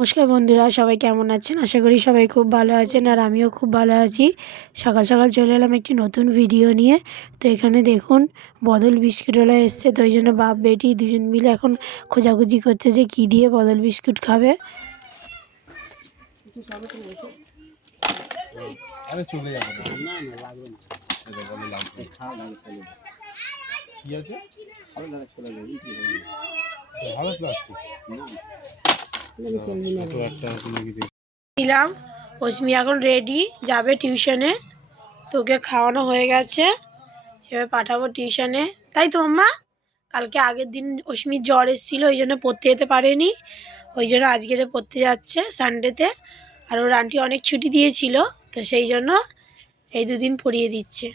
নমস্কার বন্ধুরা, সবাই কেমন আছেন? আশা করি সবাই খুব ভালো আছেন আর আমিও খুব ভালো আছি। সকাল সকাল চলে এলাম একটি নতুন ভিডিও নিয়ে। তো এখানে দেখুন বদল বিস্কুটওয়ালা এসছে, তো ওই জন্য বাপ বেটি দুজন মিলে এখন খোঁজাখুঁজি করছে যে কী দিয়ে বদল বিস্কুট খাবে। দিলাম অস্মি এখন রেডি যাবে টিউশনে, তোকে খাওয়ানো হয়ে গেছে, এবার পাঠাবো টিউশনে। তাই তো মাম্মা? কালকে আগের দিন অস্মির জ্বর এসেছিলো, ওই জন্য পড়তে যেতে পারেনি, ওই জন্য আজকেরে পড়তে যাচ্ছে সানডেতে। আর ওর আন্টি অনেক ছুটি দিয়েছিল, তো সেই জন্য এই দুদিন পড়িয়ে দিচ্ছে।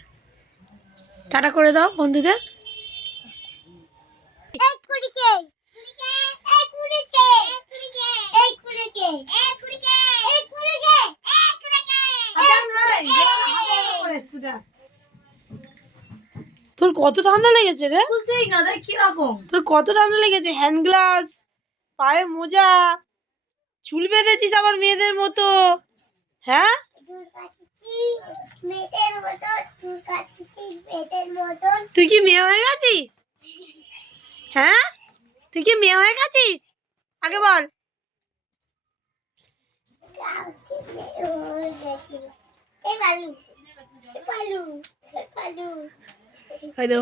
টাটা করে দাও বন্ধুদের। তোর কত ঠান্ডা লেগেছে রে? বুঝছেই না দেখ কিরকম তোর কত ঠান্ডা লেগেছে। হ্যান্ড গ্লাভস, পায়ে মোজা, চুল বেঁধেছিস আবার মেয়েদের মতো। হ্যাঁ তুই কি মেয়ে হয়ে গেছিস? হ্যাঁ তুই কি মেয়ে হয়ে গেছিস? আগে বল।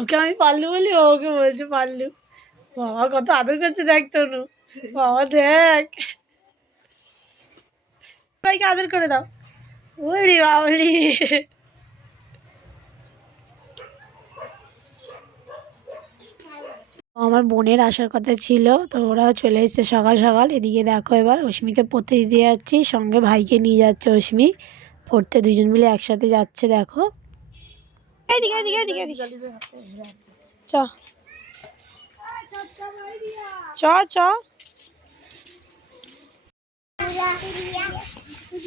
ওকে আমি পারলু বলি, ওকে বলছে পারলু। বাবা কত আদর করছে দেখ তনু, বাবা দেখ। সবাইকে আদর করে দাও। বলি বাবলি। আমার বোনের আসার কথা ছিল, তো ওরা চলে এসেছে সকাল সকাল। এদিকে দেখো এবার অস্মিকে পড়তে দিতে যাচ্ছি, সঙ্গে ভাইকে নিয়ে যাচ্ছে অস্মি পড়তে, দুজন মিলে একসাথে যাচ্ছে। দেখো এইদিকে এইদিকে এইদিকে এইদিকে চ চ চ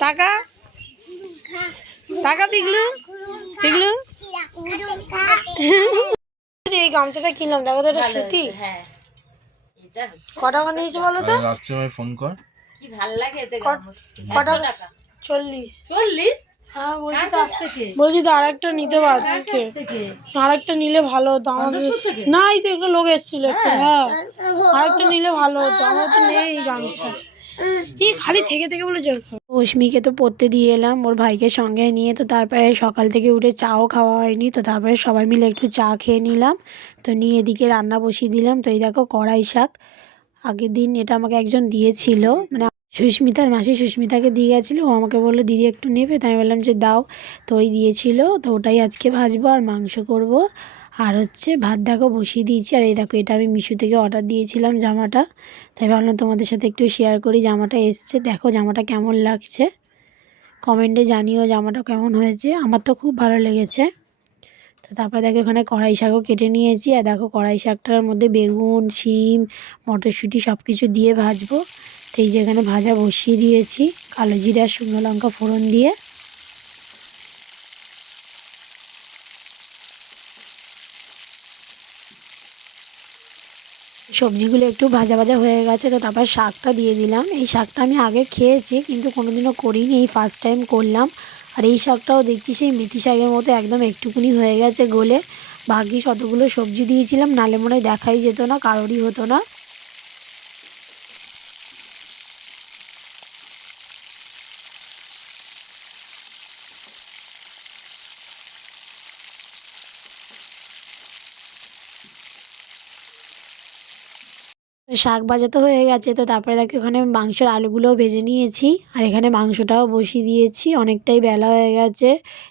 টাকা টাকা পিগলু পিগলু। এই গামছাটা কিনলাম, দেখো তো এটা সুতি। হ্যাঁ ক টাকা নিয়েছে বলো তো? রাত্রে ফোন কর। কি ভালো লাগে এতে ক টাকা? 40 40। হ্যাঁ বলছি তো আরেকটা নিতে পারছে, আরেকটা নিলে ভালো হতো আমাদের। না এই তো একটা লোক এসেছিল। হ্যাঁ আরেকটা নিলে ভালো হতো, আমার তো নেই গামছা। এই খালি থেকে থেকে বলে জল খাবো। অস্মিকে তো পড়তে দিয়ে এলাম ওর ভাইকে সঙ্গে নিয়ে, তো তারপরে সকাল থেকে উঠে চাও খাওয়া হয়নি, তো তারপরে সবাই মিলে একটু চা খেয়ে নিলাম। তো নিয়ে এদিকে রান্না বসিয়ে দিলাম। তো এই দেখো কড়াই শাক, আগের দিন এটা আমাকে একজন দিয়েছিল, মানে সুস্মিতার মাসি সুস্মিতাকে দিয়ে গেছিলো, ও আমাকে বললো দিদি একটু নেবে, তাই বললাম যে দাও। তো ওই দিয়েছিল, তো ওটাই আজকে ভাজবো আর মাংস করব। আর হচ্ছে ভাত দেখো বসিয়ে দিয়েছি। আর এই দেখো এটা আমি মিশো থেকে অর্ডার দিয়েছিলাম জামাটা, তাই ভাবলাম তোমাদের সাথে একটু শেয়ার করি। জামাটা এসছে, দেখো জামাটা কেমন লাগছে কমেন্টে জানিও জামাটা কেমন হয়েছে। আমার তো খুব ভালো লেগেছে। তো তারপরে দেখো এখানে কড়াই শাকও কেটে নিয়েছি, আর দেখো কড়াই শাকটার মধ্যে বেগুন, শিম, মটরশুঁটি সব কিছু দিয়ে ভাজবো। তো এই যে এখানে ভাজা বসিয়ে দিয়েছি, কালো জিরা আর শুকনো লঙ্কা ফোড়ন দিয়ে। সবজিগুলো একটু ভাজা ভাজা হয়ে গেছে, তো তারপর শাকটা দিয়ে দিলাম। এই শাকটা আমি আগে খেয়েছি কিন্তু কোনোদিনও করিনি, এই ফার্স্ট টাইম করলাম। আর এই শাকটাও দেখছি সেই মেথি শাকের মতো একদম একটুকুনি হয়ে গেছে গলে। ভাগ্যিস অতগুলো সবজি দিয়েছিলাম, নালে মনে হয় দেখাই যেত না, কারোরই হতো না। শাক ভাজা তো হয়ে গেছে, তো তারপরে দেখো এখানে মাংসের আলুগুলোও ভেজে নিয়েছি, আর এখানে মাংসটাও বসিয়ে দিয়েছি। অনেকটাই বেলা হয়ে গেছে,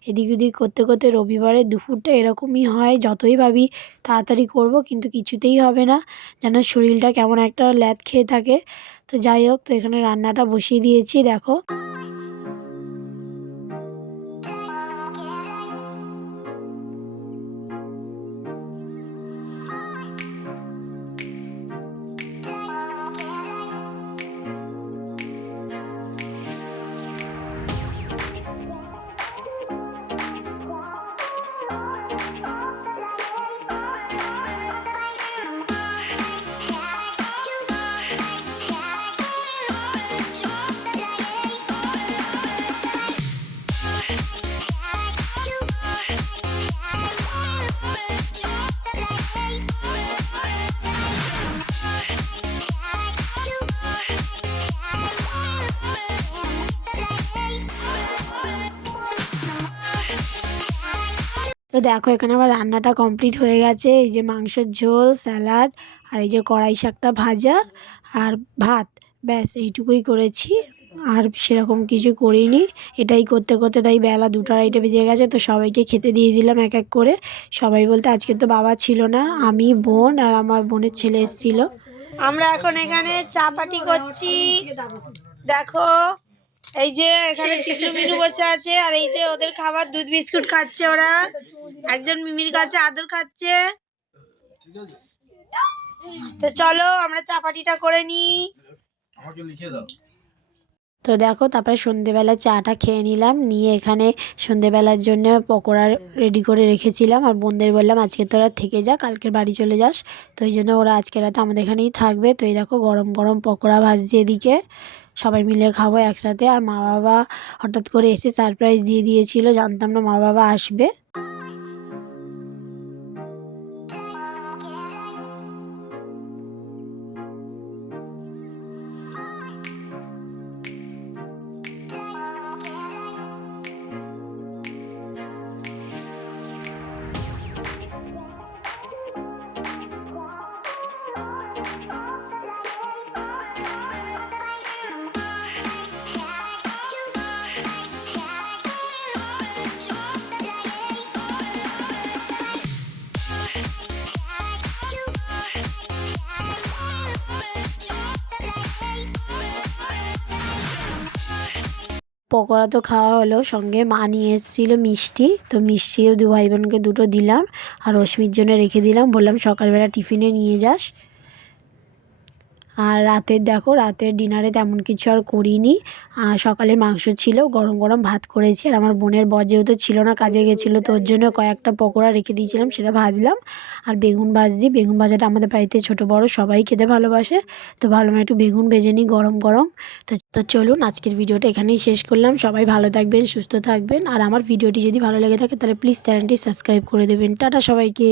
এদিক ওদিক করতে করতে রবিবারে দুপুরটা এরকমই হয়, যতই ভাবি তাড়াতাড়ি করব কিন্তু কিছুতেই হবে না, যেন শরীরটা কেমন একটা ল্যাদ খেয়ে থাকে। তো যাই হোক, তো এখানে রান্নাটা বসিয়ে দিয়েছি দেখো। তো দেখো এখানে আমার রান্নাটা কমপ্লিট হয়ে গেছে। এই যে মাংসের ঝোল, স্যালাড, আর এই যে কড়াই শাকটা ভাজা আর ভাত, ব্যাস এইটুকুই করেছি, আর সেরকম কিছু করিনি। এটাই করতে করতে তাই বেলা 2টা বেজে গেছে। তো সবাইকে খেতে দিয়ে দিলাম এক এক করে। সবাই বলতে আজকে তো বাবা ছিল না, আমি, বোন আর আমার বোনের ছেলে এসেছিল। আমরা এখন এখানে চা পাটি করছি। দেখো এই যে এখানে টিকলু মিনু বসে আছে, আর এই যে ওদের খাবার দুধ বিস্কুট খাচ্ছে ওরা। একজন মিমির কাছে আদর খাচ্ছে। তো চলো আমরা চা পাটিটা করে নিই। আমাকে লিখে দাও। তো দেখো তারপরে সন্ধেবেলা চাটা খেয়ে নিলাম, নিয়ে এখানে সন্ধেবেলার জন্য পকোড়া রেডি করে রেখেছিলাম। আর বোনদের বললাম আজকে তোরা থেকে যা, কালকে বাড়ি চলে যাস। তো এই জন্য ওরা আজকে রাতে আমাদের এখানেই থাকবে। তো এই দেখো গরম গরম পকোড়া ভাজছে এদিকে, সবাই মিলে খাবো একসাথে। আর মা বাবা হঠাৎ করে এসে সারপ্রাইজ দিয়ে দিয়েছিল, জানতাম না মা বাবা আসবে। পকোড়া তো খাওয়া হলো, সঙ্গে মা নিয়ে এসেছিলো মিষ্টি। তো মিষ্টিও 2 ভাই বোনকে 2টো দিলাম, আর রশ্মির জন্য রেখে দিলাম, বললাম সকালবেলা টিফিনে নিয়ে যাস। আর রাতের দেখো, রাতের ডিনারে তেমন কিছু আর করিনি। আর সকালে মাংস ছিল, গরম গরম ভাত করেছি। আর আমার বোনের বর যেহেতু ছিল না, কাজে গেছিলো, তো ওর জন্য কয়েকটা পকোড়া রেখে দিয়েছিলাম, সেটা ভাজলাম। আর বেগুন ভাজছি, বেগুন ভাজাটা আমাদের বাড়িতে ছোট বড় সবাই খেতে ভালোবাসে। তো ভাবলাম একটু বেগুন ভেজে নিই গরম গরম। তো চলুন আজকের ভিডিওটা এখানেই শেষ করলাম। সবাই ভালো থাকবেন, সুস্থ থাকবেন। আর আমার ভিডিওটি যদি ভালো লেগে থাকে তাহলে প্লিজ চ্যানেলটি সাবস্ক্রাইব করে দেবেন। টাটা সবাইকে।